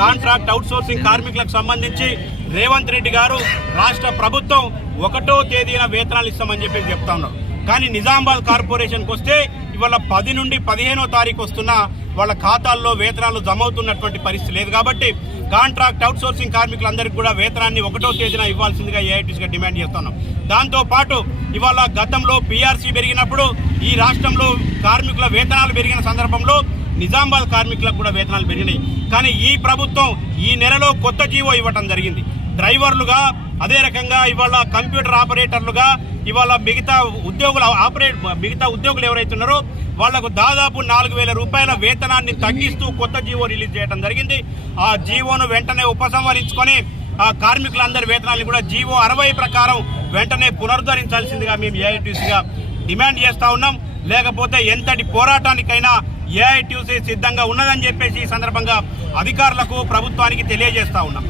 Contract outsourcing కార్మికులకు సంబంధించి రేవంత్ రెడ్డి గారు రాష్ట్ర ప్రభుత్వం 1వ తేదీన వేతనాలు ఇస్తామని చెప్పి చెప్తా ఉన్నారు. కానీ నిజామాబాద్ కార్పొరేషన్కి వస్తే ఇవాళ 10 నుండి 15వ తారీఖు వస్తున్న వాళ్ళ ఖాతాల్లో వేతనాలు జమ అవుతున్నటువంటి పరిస్థితి లేదు. కాబట్టి కాంట్రాక్ట్ అవుట్సోర్సింగ్ కార్మికులందరికీ కూడా వేతనాన్ని 1వ తేదీన ఇవ్వాల్సిందిగా ఏఐటీసీగా డిమాండ్ చేస్తున్నాం. దాంతోపాటు ఇవాళ గతంలో పీఆర్సీ పెరిగినప్పుడు ఈ రాష్ట్రంలో కార్మికుల వేతనాలు పెరిగిన సందర్భంలో నిజామాబాద్ కార్మికులకు కూడా వేతనాలు పెరిగినాయి. కానీ ఈ ప్రభుత్వం ఈ నెలలో కొత్త జీవో ఇవ్వటం జరిగింది. డ్రైవర్లుగా అదే రకంగా ఇవాళ కంప్యూటర్ ఆపరేటర్లుగా ఇవాళ మిగతా ఉద్యోగులు ఎవరైతే ఉన్నారో వాళ్లకు దాదాపు 4,000 రూపాయల వేతనాన్ని తగ్గిస్తూ కొత్త జీవో రిలీజ్ చేయడం జరిగింది. ఆ జీవోను వెంటనే ఉపసంహరించుకొని ఆ కార్మికులందరి వేతనాన్ని కూడా జీవో 60 ప్రకారం వెంటనే పునరుద్ధరించాల్సిందిగా మేము ఏఐటీసీగా డిమాండ్ చేస్తూ ఉన్నాం. లేకపోతే ఎంతటి పోరాటానికైనా ఏఐటీసీ సిద్ధంగా ఉన్నదని చెప్పేసి ఈ సందర్భంగా అధికారులకు ప్రభుత్వానికి తెలియజేస్తూ ఉన్నాం.